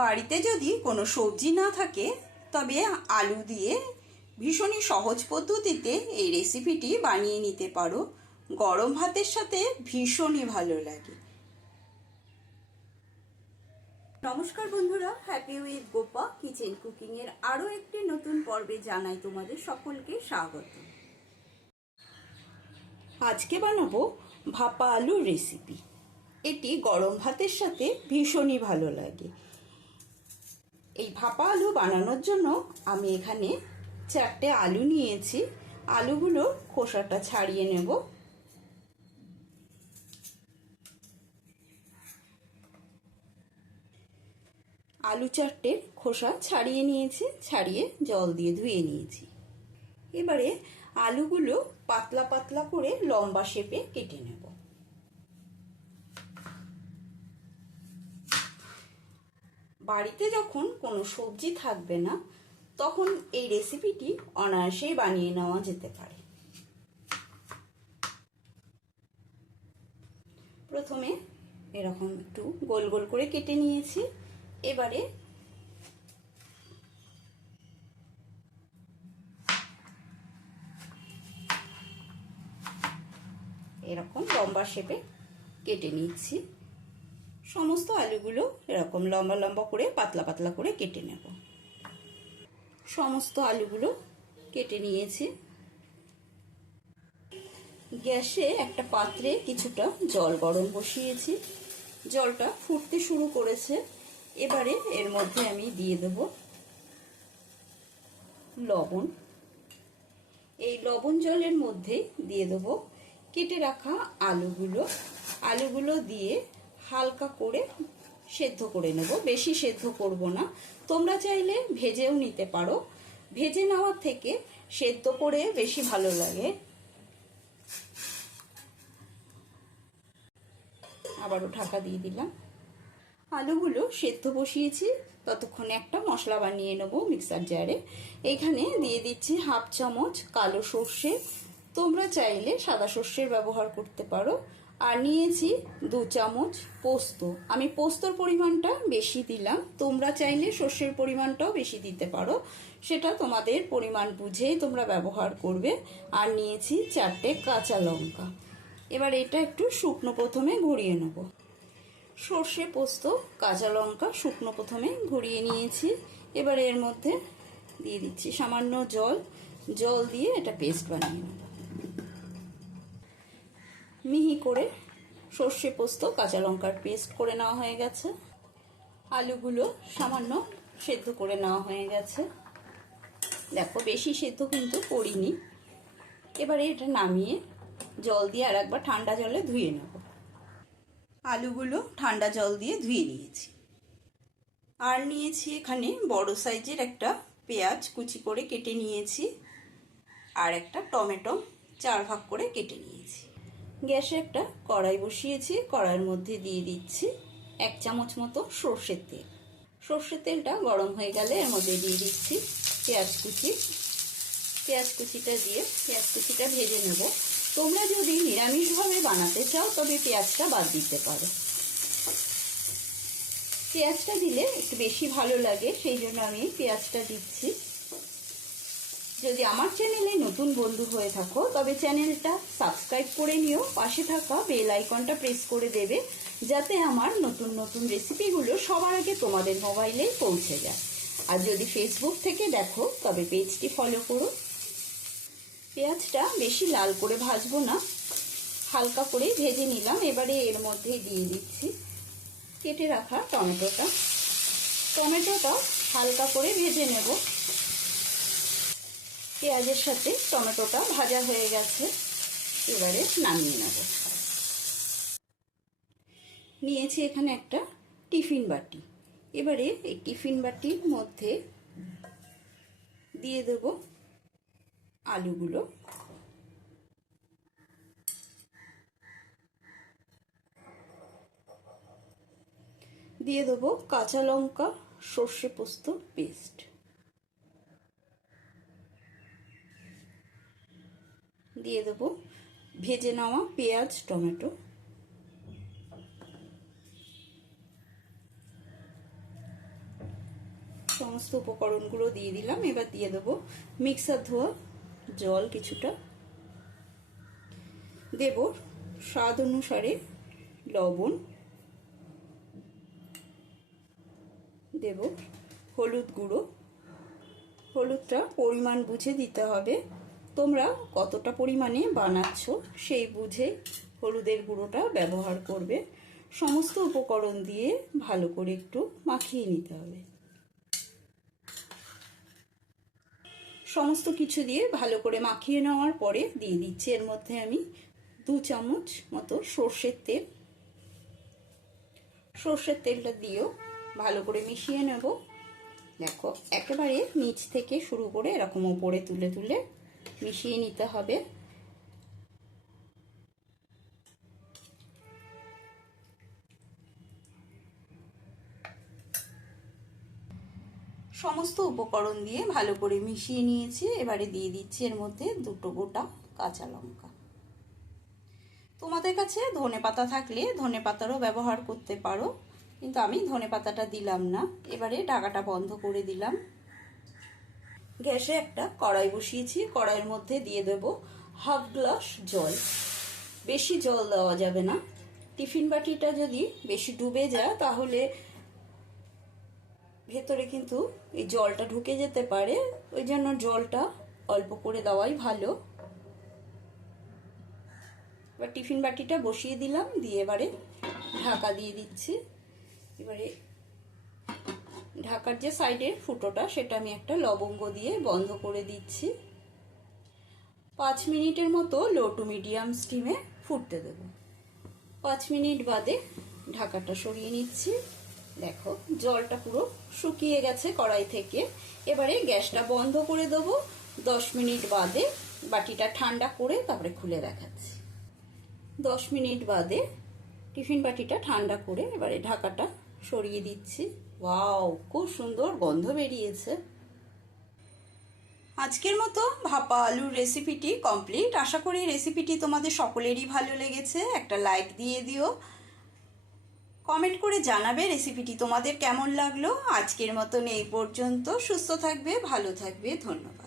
বাড়িতে যদি কোনো সবজি না থাকে তবে আলু দিয়ে ভীষণই সহজ পদ্ধতিতে এই রেসিপিটি বানিয়ে নিতে পারো। গরম ভাতের সাথে ভীষণই ভালো লাগে। নমস্কার বন্ধুরা, happy with Gopa kitchen cooking এর আরও একটি নতুন পর্বে জানাই তোমাদের সকলকে স্বাগত। আজকে বানাবো ভাপা আলুর রেসিপি। এটি গরম ভাতের সাথে ভীষণই ভালো লাগে। এই ভাপা আলু বানানোর জন্য আমি এখানে 4টে আলু নিয়েছি। আলুগুলোর খোসাটা ছাড়িয়ে নেব। আলু 4টের খোসা ছাড়িয়ে নিয়েছি, ছাড়িয়ে জল দিয়ে ধুয়ে নিয়েছি। এবারে আলুগুলো পাতলা পাতলা করে লম্বা শেপে কেটে নেব। বাড়িতে যখন কোনো সবজি থাকবে না তখন এই রেসিপিটি অনায়াসেই বানিয়ে নেওয়া যেতে পারে। প্রথমে এরকম একটু গোল গোল করে কেটে নিয়েছি। এবারে এরকম লম্বা শেপে কেটে নিচ্ছি। সমস্ত আলুগুলো এরকম লম্বা লম্বা করে পাতলা পাতলা করে কেটে নেব। সমস্ত আলুগুলো কেটে নিয়েছি। গ্যাসে একটা পাত্রে কিছুটা জল গরম বসিয়েছি। জলটা ফুটতে শুরু করেছে। এবারে এর মধ্যে আমি দিয়ে দেব লবণ। এই লবণ জলের মধ্যে দিয়ে দেব কেটে রাখা আলুগুলো দিয়ে হালকা করে সেদ্ধ করে নেব। বেশি সেদ্ধ করব না। তোমরা চাইলে ভেজেও নিতে পারো। ভেজে নেওয়ার থেকে সেদ্ধ করে বেশি ভালো লাগে। আবারও ঢাকা দিয়ে দিলাম। আলুগুলো সেদ্ধ বসিয়েছি, ততক্ষণে একটা মশলা বানিয়ে নেব মিক্সার জারে। এইখানে দিয়ে দিচ্ছি 1/2 চামচ কালো সর্ষে। তোমরা চাইলে সাদা সর্ষের ব্যবহার করতে পারো। আর নিয়েছি 2 চামচ পোস্ত। আমি পোস্তর পরিমাণটা বেশি দিলাম। তোমরা চাইলে সর্ষের পরিমাণটাও বেশি দিতে পারো, সেটা তোমাদের পরিমাণ বুঝেই তোমরা ব্যবহার করবে। আর নিয়েছি 4টে কাঁচা লঙ্কা। এবার এটা একটু শুকনো প্রথমে ঘুরিয়ে নেব। সর্ষে, পোস্ত, কাঁচা লঙ্কা শুকনো প্রথমে ঘুরিয়ে নিয়েছি। এবার এর মধ্যে দিয়ে দিচ্ছি সামান্য জল দিয়ে এটা পেস্ট বানিয়ে নেব। মিহি করে সর্ষে, পোস্ত, কাঁচা লঙ্কার পেস্ট করে নেওয়া হয়ে গেছে। আলুগুলো সামান্য সেদ্ধ করে নেওয়া হয়ে গেছে। দেখো, বেশি সেদ্ধ কিন্তু করিনি। এবারে এটা নামিয়ে জল দিয়ে আর একবার ঠান্ডা জলে ধুয়ে নেব। আলুগুলো ঠান্ডা জল দিয়ে ধুয়ে নিয়েছি। আর নিয়েছি এখানে বড় সাইজের একটা পেঁয়াজ কুচি করে কেটে নিয়েছি। আর একটা টমেটো 4 ভাগ করে কেটে নিয়েছি। গ্যাসে একটা কড়াই বসিয়েছি। কড়াইয়ের মধ্যে দিয়ে দিচ্ছি 1 চামচ মতো সর্ষের তেল। সর্ষের তেলটা গরম হয়ে গেলে এর মধ্যে দিয়ে দিচ্ছি পেঁয়াজ কুচিটা দিয়ে পেঁয়াজ কুচিটা ভেজে নেব। তোমরা যদি নিরামিষভাবে বানাতে চাও তবে পেঁয়াজটা বাদ দিতে পারো। পেঁয়াজটা দিলে একটু বেশি ভালো লাগে, সেই জন্য আমি পেঁয়াজটা দিচ্ছি। যদি আমার চ্যানেলে নতুন বন্ধু হয়ে থাকো তবে চ্যানেলটা সাবস্ক্রাইব করে নিও। পাশে থাকা বেল আইকনটা প্রেস করে দেবে, যাতে আমার নতুন নতুন রেসিপিগুলো সবার আগে তোমাদের মোবাইলে পৌঁছে যায়। আর যদি ফেসবুক থেকে দেখো তবে পেজটি ফলো করো। পেঁয়াজটা বেশি লাল করে ভাজবো না, হালকা করে ভেজে নিলাম। এবারে এর মধ্যে দিয়ে দিচ্ছি কেটে রাখা টমেটোটা হালকা করে ভেজে নেব। পেঁয়াজের সাথে টমেটোটা ভাজা হয়ে গেছে। এবারে নামিয়ে নেব। নিয়েছি এখানে একটা টিফিন বাটি। এবারে এই টিফিন বাটির মধ্যে দিয়ে দেব আলুগুলো। দিয়ে দেবো কাঁচা লঙ্কা, সর্ষে পোস্ত পেস্ট। দিয়ে দেবো ভেজে নেওয়া পেঁয়াজ, টমেটো। সমস্ত উপকরণগুলো দিয়ে দিলাম। এবার দিয়ে দেবো মিক্সার ধোয়া জল কিছুটা, দেব স্বাদ অনুসারে লবণ, দেব হলুদ গুঁড়ো। হলুদটা পরিমাণ বুঝে দিতে হবে, তোমরা কতটা পরিমাণে বানাচ্ছ সেই বুঝে হলুদের গুঁড়োটা ব্যবহার করবে। সমস্ত উপকরণ দিয়ে ভালো করে একটু মাখিয়ে নিতে হবে। সমস্ত কিছু দিয়ে ভালো করে মাখিয়ে নেওয়ার পরে দিয়ে দিচ্ছি এর মধ্যে আমি 2 চামচ মতো সর্ষের তেল। সর্ষের তেলটা দিয়েও ভালো করে মিশিয়ে নেব। দেখো একেবারে নিচ থেকে শুরু করে এরকম উপরে তুলে তুলে মিশিয়ে নিতে হবে। সমস্ত উপকরণ দিয়ে ভালো করে মিশিয়ে নিয়েছি। এবারে দিয়ে দিচ্ছি এর মধ্যে 2 গোটা কাঁচা লঙ্কা। তোমাদের কাছে ধনেপাতা থাকলে ধনেপাতারও ব্যবহার করতে পারো, কিন্তু আমি ধনেপাতাটা দিলাম না। এবারে ঢাকাটা বন্ধ করে দিলাম। গ্যাসে একটা কড়াই বসিয়েছি, কড়াইয়ের মধ্যে দিয়ে দেব হাফ গ্লাস জল। বেশি জল দেওয়া যাবে না, টিফিন বাটিটা যদি বেশি ডুবে যায় তাহলে ভেতরে কিন্তু এই জলটা ঢুকে যেতে পারে, ওই জন্য জলটা অল্প করে দেওয়াই ভালো। এবার টিফিন বাটিটা বসিয়ে দিলাম, দিয়ে এবারে ঢাকা দিয়ে দিচ্ছি। এবারে ঢাকার যে সাইডের ফুটোটা সেটা আমি একটা লবঙ্গ দিয়ে বন্ধ করে দিচ্ছি। 5 মিনিটের মতো লো টু মিডিয়াম স্টিমে ফুটতে দেব। 5 মিনিট বাদে ঢাকাটা সরিয়ে নিচ্ছি। দেখো জলটা পুরো শুকিয়ে গেছে কড়াই থেকে। এবারে গ্যাসটা বন্ধ করে দেব। 10 মিনিট বাদে বাটিটা ঠান্ডা করে তারপরে খুলে দেখাচ্ছি। 10 মিনিট বাদে টিফিন বাটিটা ঠান্ডা করে এবারে ঢাকাটা সরিয়ে দিচ্ছি। ওয়াও, খুব সুন্দর গন্ধ বেরিয়েছে। আজকের মতো ভাপা আলুর রেসিপিটি কমপ্লিট। আশা করি রেসিপিটি তোমাদের সকলেরই ভালো লেগেছে। একটা লাইক দিয়ে দিও, কমেন্ট করে জানাবে রেসিপিটি তোমাদের কেমন লাগলো। আজকের মতন এই পর্যন্ত। সুস্থ থাকবে, ভালো থাকবে, ধন্যবাদ।